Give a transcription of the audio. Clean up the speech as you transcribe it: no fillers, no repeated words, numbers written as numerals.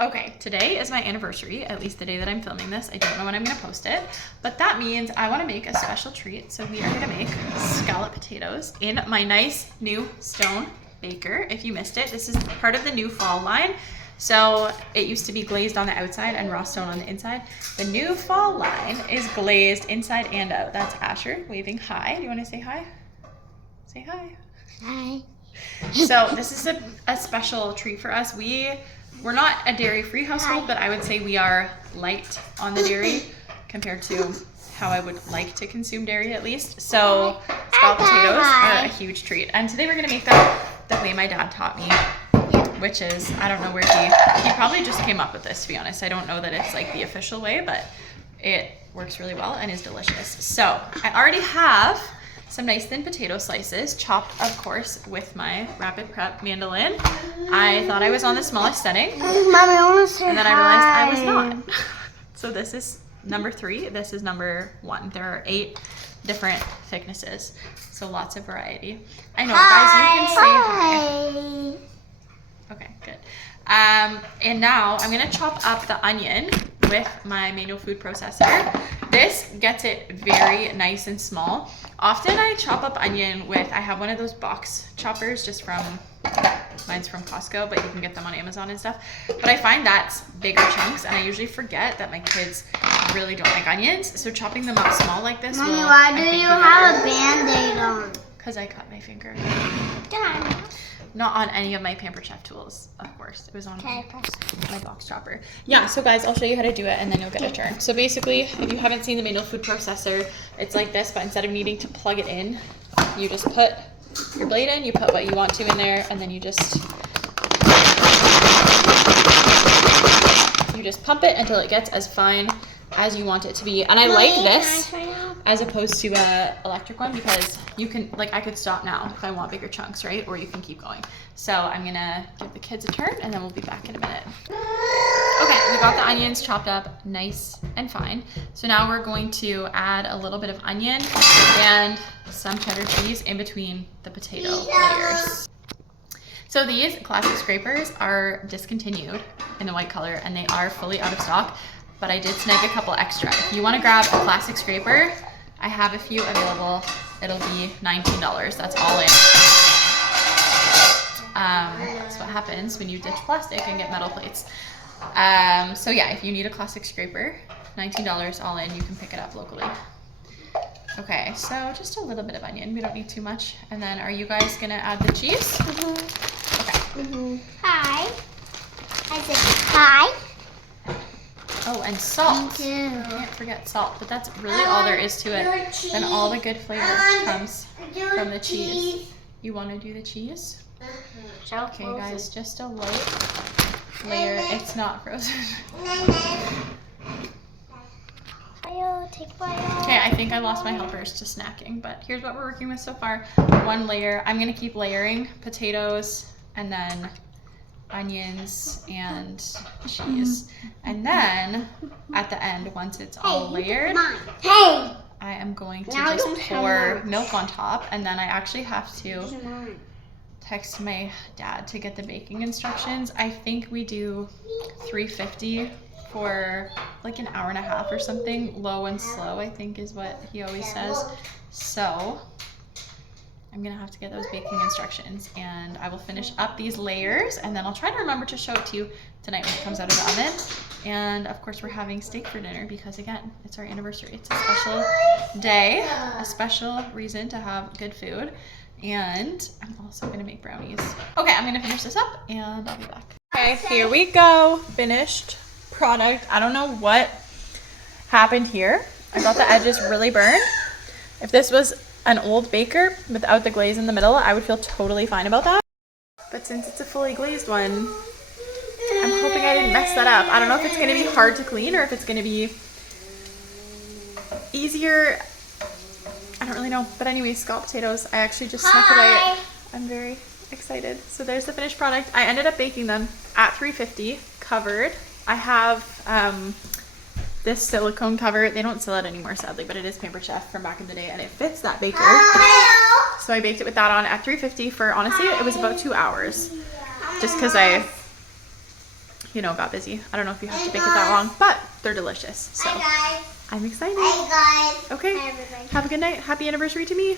Okay, today is my anniversary, at least the day that I'm filming this. I don't know when I'm gonna post it, but that means I wanna make a special treat. So we are gonna make scalloped potatoes in my nice new stone baker. If you missed it, this is part of the new fall line. So it used to be glazed on the outside and raw stone on the inside. The new fall line is glazed inside and out. That's Asher waving hi. Do you wanna say hi? Say hi. Hi. So this is a special treat for us. We're not a dairy-free household, but I would say we are light on the dairy compared to how I would like to consume dairy at least. So scalloped potatoes are a huge treat. And today we're gonna make them the way my dad taught me, which is, I don't know where he probably just came up with this, to be honest. I don't know that it's like the official way, but it works really well and is delicious. So I already have some nice thin potato slices, chopped, of course, with my Rapid Prep mandolin. I thought I was on the smallest setting, Mommy, I want to say and then I realized I was not. So this is number 3, this is number 1. There are 8 different thicknesses, so lots of variety. I know, guys, you can say hi. Okay, good. And now I'm gonna chop up the onion with my manual food processor. This gets it very nice and small. Often I chop up onion with, I have one of those box choppers just from, mine's from Costco, but you can get them on Amazon and stuff. But I find that's bigger chunks, and I usually forget that my kids really don't like onions. So chopping them up small like this Mommy, will, why do you have a Band-Aid on? because I cut my finger. Dad. Not on any of my Pampered Chef tools, of course. It was on Okay. my box chopper. Yeah, so guys, I'll show you how to do it and then you'll get a turn. So basically, if you haven't seen the manual food processor, it's like this, but instead of needing to plug it in, you just put your blade in, you put what you want to in there, and then you just pump it until it gets as fine as you want it to be. And I like this as opposed to a electric one because you can, like, I could stop now if I want bigger chunks, right? Or you can keep going. So I'm gonna give the kids a turn and then we'll be back in a minute. Okay, we got the onions chopped up nice and fine. So now we're going to add a little bit of onion and some cheddar cheese in between the potato layers. So these classic scrapers are discontinued in the white color and they are fully out of stock, but I did snag a couple extra. If you want to grab a classic scraper, I have a few available. It'll be $19, that's all in. That's what happens when you ditch plastic and get metal plates. So yeah, if you need a classic scraper, $19 all in, you can pick it up locally. Okay, so just a little bit of onion, we don't need too much. And then are you guys gonna add the cheese? Okay. Hi. I said hi. Oh, and salt. Me too. You can't forget salt, but that's really all there is to it. Then all the good flavor comes from the cheese. You want to do the cheese? Okay, guys, just a light layer. It's not frozen. Okay, I think I lost my helpers to snacking, but here's what we're working with so far. 1 layer. I'm gonna keep layering potatoes and then onions and cheese. And then at the end, once it's all layered, I am going to just pour milk on top, and then I actually have to text my dad to get the baking instructions. I think we do 350 for like an hour and a half or something. Low and slow, I think, is what he always says. So I'm gonna have to get those baking instructions, and I will finish up these layers, and then I'll try to remember to show it to you tonight when it comes out of the oven. And of course we're having steak for dinner because, again, it's our anniversary. It's a special day, a special reason to have good food. And I'm also gonna make brownies. Okay, I'm gonna finish this up and I'll be back. Okay, here we go, finished product. I don't know what happened here. I got the edges really burned. If this was an old baker without the glaze in the middle, I would feel totally fine about that. But since it's a fully glazed one, I'm hoping I didn't mess that up. I don't know if it's gonna be hard to clean or if it's gonna be easier. I don't really know. But anyways, scalloped potatoes, I actually just snuck away. I'm very excited. So there's the finished product. I ended up baking them at 350, covered. I have this silicone cover. They don't sell it anymore, sadly, but it is Pampered Chef from back in the day, and it fits that baker. So I baked it with that on at 350 for, honestly, it was about 2 hours. Just because I you know, got busy. I don't know if you have to bake it that long, but they're delicious. So Hi guys. I'm excited. Hi guys. Okay. Hi everybody. Have a good night. Happy anniversary to me.